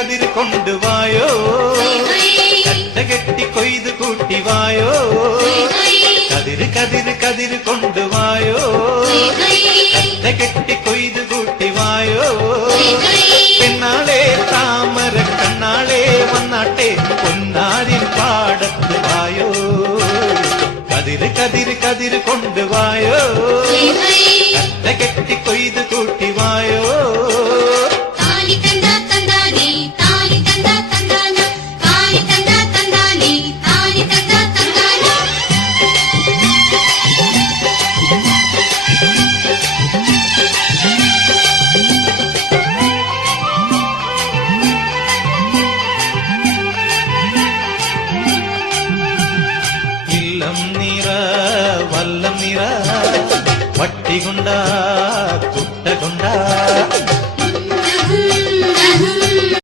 കതിര് കൊണ്ടുവായോ കെട്ടി കൊയ്ത് കൂട്ടിവായോ കതിര് കതിര് കതിര് കൊണ്ടുവായോ കെട്ടി കൊയ്ത് കൂട്ടിവായോ പെണ്ണാളെ താമര കണ്ണാളെ വന്നാട്ടെ പൊന്നാരിൻ പാടത്ത് വായോ കതിര് കതിര് കതിര് കൊണ്ടുവായോ കെട്ടി കൊയ്ത് കൂട്ടിവായോ വല്ലം നിറ വട്ടികൊണ്ട